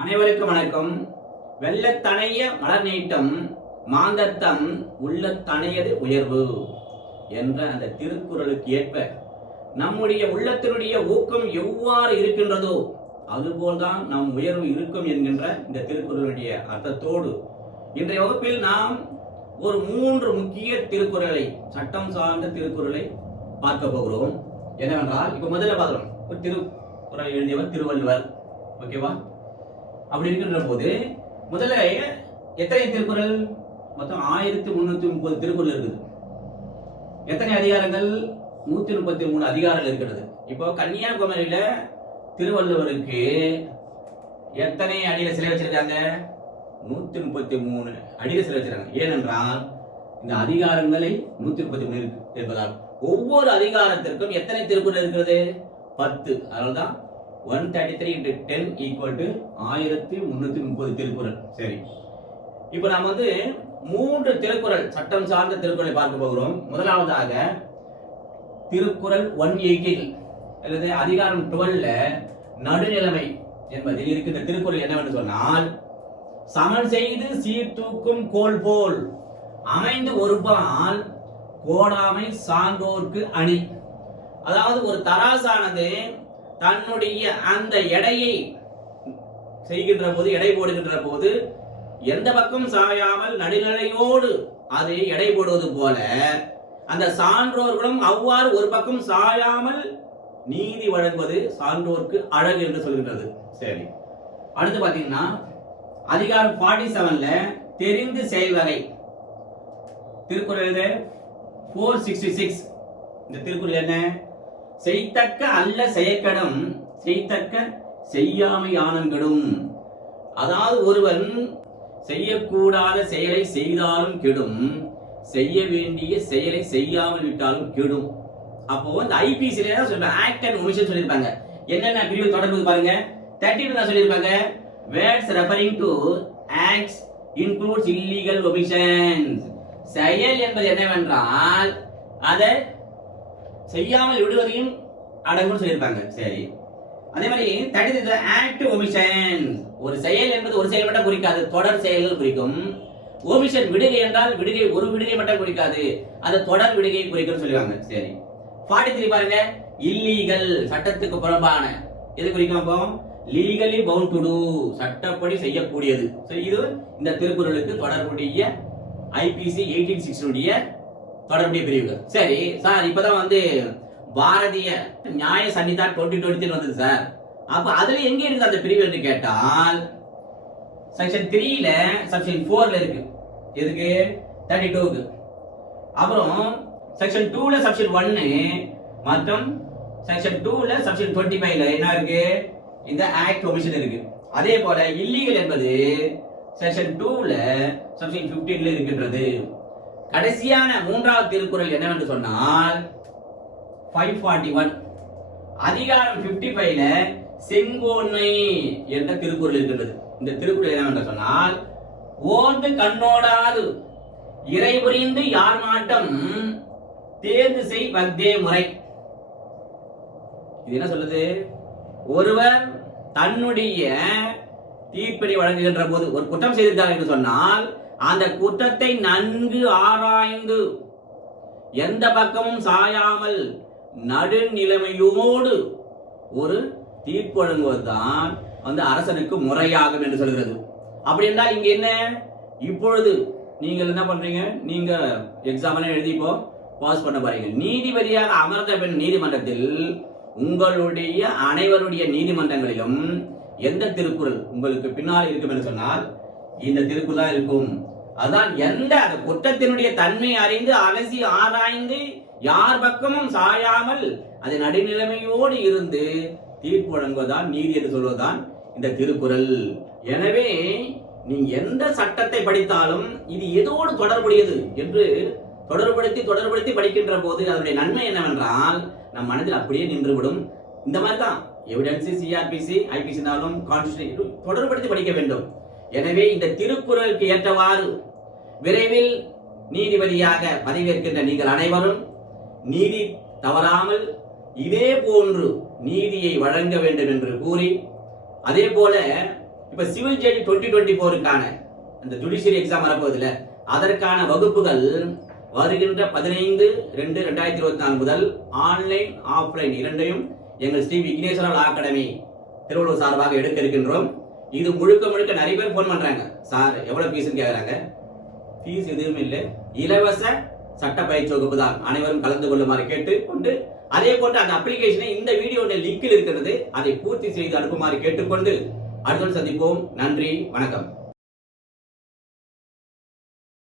அனைவருக்கும் வணக்கம். வெள்ளத்தனைய மலர் நீட்டம் மாந்தத்தம் உள்ளத்தனையது உயர்வு என்ற அந்த திருக்குறளுக்கு ஏற்ப நம்முடைய உள்ளத்தினுடைய ஊக்கம் எவ்வாறு இருக்கின்றதோ அதுபோல்தான் நம் உயர்வு இருக்கும் என்கின்ற இந்த திருக்குறளுடைய அர்த்தத்தோடு இன்றைய வகுப்பில் நாம் ஒரு மூன்று முக்கிய திருக்குறளை சட்டம் சார்ந்த திருக்குறளை பார்க்க போகிறோம். என்னவென்றால் இப்ப முதல்ல பார்க்கிறோம். திருக்குறள் எழுதியவர் திருவள்ளுவர். ஓகேவா? அப்படி இருக்கின்ற போது முதல்ல எத்தனை திருக்குறள்? மொத்தம் ஆயிரத்தி முன்னூத்தி முப்பது திருக்குறள் இருக்குது. எத்தனை அதிகாரங்கள்? நூத்தி முப்பத்தி மூணு அதிகாரங்கள் இருக்கிறது இப்போ கன்னியாகுமரியில திருவள்ளுவருக்கு எத்தனை அடியில சிலை வச்சிருக்காங்க? நூத்தி முப்பத்தி மூணு அடியில சிலை வச்சிருக்காங்க. ஏனென்றால் இந்த அதிகாரங்களை நூத்தி முப்பத்தி மூணு இருக்கு என்பதால் ஒவ்வொரு அதிகாரத்திற்கும் எத்தனை திருக்குறள் இருக்கிறது? பத்து. அதனால்தான் one thirty three into ten equal to ஆயிரத்தி முந்நூற்றி முப்பது திருக்குறள். சரி. இப்போ நாம் வந்து மூன்று திருக்குறள் சட்டம் சார்ந்த திருக்குறளை பார்க்க போகிறோம். முதலாவதாக திருக்குறள் ஒன் எயிட்டில் அல்லது அதிகாரம் டுவெல்ல நடுநிலைமை என்பதில் இருக்கின்ற திருக்குறள் என்னவென்று சொன்னால் சமன் செய்து சீர்தூக்கும் கோல் போல் அமைந்து ஒருபால் கோடாமை சான்றோர்க்கு அணி. அதாவது ஒரு தராசானது தன்னுடைய அந்த எடையை செய்கின்ற போது எடை போடுகின்ற போது எந்த பக்கம் சாயாமல் நடுநிலையோடு அதை எடை போடுவது போல அந்த சான்றோர்களும் அவ்வாறு ஒரு பக்கம் சாயாமல் நீதி வழங்குவது சான்றோர்க்கு அழகு என்று சொல்கின்றது. சரி. அடுத்து பாத்தீங்கன்னா அதிகாரம் ஃபார்ட்டி செவன்ல தெரிந்து செயல்வகை திருக்குறள் ஃபோர் சிக்ஸ்டி சிக்ஸ் இந்த திருக்குறள் என்ன? செய்தக்க அல்ல செயக்கடம் செய்தக்க செய்யாமை ஆனங்கெடும் அதாவது ஒருவன் செய்யக்கூடாத செயலை செய்தாலும் கெடும் செய்ய வேண்டிய செயலை செய்யாமல் விட்டாலும் கெடும். அப்போ இந்த ஐபிசில தான் சொல்றாங்க ஆக்ட் அண்ட் ஒமிஷன் சொல்லியிருப்பாங்க. என்னென்ன பிரிவு தொடர்பு பாருங்க. தேர்ட்டி டூ தான் சொல்லியிருப்பாங்க. Words referring to acts includes illegal omissions செயல் என்பது என்னவென்றால் அதை செய்யாமல் விடுவதையும் அடங்கும் சொல்லியிருப்பாங்க. சரி. அதே மாதிரி தடுத்து ஆக்ட் ஒமிஷன் ஒரு செயல் என்பது ஒரு செயல் மட்டும் குறிக்காது தொடர் செயல்கள் குறிக்கும். ஓமிஷன் விடுகை என்றால் விடுகை ஒரு விடுகை மட்டும் குறிக்காது. அது தொடர் விடுகை குறிக்கும் சொல்லுவாங்க. சரி. ஃபார்ட்டி த்ரீ பாருங்க. இல்லீகல் சட்டத்துக்கு புறம்பான. எது குறிக்கும் அப்போ? லீகலி பவுண்ட் டு டூ சட்டப்படி செய்யக்கூடியது. சரி இது இந்த திருக்குறளுக்கு தொடர்புடைய ஐபிசி எயிட்டீன் சிக்ஸ்டினுடைய தொடர்புடைய பிரிவுகள். சரி சார் இப்போதான் வந்து பாரதிய நியாய சன்னிதா டுவெண்ட்டி டுவெண்ட்டி வந்தது சார். அப்போ அதுல எங்க இருக்குது அந்த பிரிவு என்று கேட்டால் செக்ஷன் த்ரீல செக்ஷன் ஃபோர்ல இருக்கு. எதுக்கு? தேர்ட்டி டூக்கு அப்புறம் செக்ஷன் டூல செக்ஷன் ஒன்னு மற்றும் செக்ஷன் டூல செக்ஷன் டுவெண்ட்டி ஃபைவ்ல என்ன இருக்கு? இந்த ஆக்ட் ஒமிஷன் இருக்கு. அதே போல இல்லீகல் என்பது செக்ஷன் டூல செக்ஷன் பிப்டீன்ல இருக்கின்றது. கடைசியான மூன்றாவது திருக்குறள் என்னவென்று சொன்னால் ஃபைவ் ஃபார்ட்டி ஒன் அதிகாரம் ஃபிஃப்டி ஃபைவ்ல செங்கோன்மை என்ற திருக்குறள் இருக்கின்றது. இந்த திருக்குறள் என்னவென்று சொன்னால் ஓர்ந்து கண்ணோடாது இறை புரிந்து யார் மாட்டம் தேர்ந்து செய் வக்தே முறை. இது என்ன சொல்லுது? ஒருவர் தன்னுடைய தீர்ப்பினை வழங்குகின்ற போது ஒரு குற்றம் செய்திருக்கார் என்று சொன்னால் அந்த குற்றத்தை நன்கு ஆராய்ந்து எந்த பக்கமும் சாயாமல் நடுநிலைமையோடு ஒரு தீர்ப்பு வழங்குவதுதான் வந்து அரசனுக்கு முறையாகும் என்று சொல்கிறது. அப்படி என்றால் இங்க என்ன? இப்பொழுது நீங்கள் என்ன பண்றீங்க? நீங்க எக்ஸாம் எழுதிப்போ பாஸ் பண்ண போறீங்க. நீதிபதியாக அமர்ந்த பெண் நீதிமன்றத்தில் உங்களுடைய அனைவருடைய நீதிமன்றங்களிலும் எந்த திருக்குறள் உங்களுக்கு பின்னால் இருக்கும் என்று சொன்னால் இந்த திருக்குறள் தான் இருக்கும். அதான் எந்த அந்த குற்றத்தினுடைய தன்மை அறிந்து அலசி ஆராய்ந்து யார் பக்கமும் சாயாமல் அது நடுநிலைமையோடு இருந்து தீர்ப்பு வழங்குவதுதான் நீதி என்று சொல்வதுதான் இந்த திருக்குறள். எனவே நீ எந்த சட்டத்தை படித்தாலும் இது எதோடு தொடர்புடையது என்று தொடர்படுத்தி தொடர்படுத்தி படிக்கின்ற போது அதனுடைய நன்மை என்னவென்றால் நம் மனதில் அப்படியே நின்றுவிடும். இந்த மாதிரி தான் எவிடன்சி சிஆர்பிசி ஐபிசினாலும் கான்ஸ்டியூஷன் தொடர்படுத்தி படிக்க வேண்டும். எனவே இந்த திருக்குறளுக்கு ஏற்றவாறு விரைவில் நீதிபதியாக பதவியேற்கின்ற நீங்கள் அனைவரும் நீதி தவறாமல் இதே போன்று நீதியை வழங்க வேண்டும் என்று கூறி அதே போல இப்ப சிவில் ஜட்ஜ் டுவெண்ட்டி டுவெண்ட்டி ஃபோருக்கான அந்த ஜுடிஷியரி எக்ஸாம் வரப்போகுதுல அதற்கான வகுப்புகள் வருகின்ற பதினைந்து ரெண்டு ரெண்டாயிரத்தி இருபத்தி நாலு முதல் ஆன்லைன் ஆஃப்லைன் இரண்டையும் எங்கள் ஸ்ரீ விக்னேஸ்வரா லா அகாடமி திருவள்ளூர் சார்பாக எடுக்க இருக்கின்றோம். இது முழுக்க முழுக்க நிறைய பேர் ஃபோன் பண்றாங்க. சார் எவ்வளவு ஃபீஸ்ன்னு கேட்குறாங்க ஃபீஸ் எதுவும் இல்லை. இலவச சட்ட பயிற்சி வகுப்பு தான். அனைவரும் கலந்து கொள்ளுமாறு கேட்டு கொண்டு அதே போன்று அந்த அப்ளிகேஷனை இந்த வீடியோட லிங்கில் இருக்கிறது. அதை பூர்த்தி செய்து அனுப்புமாறு கேட்டுக்கொண்டு அடுத்த சந்திப்போம். நன்றி வணக்கம்.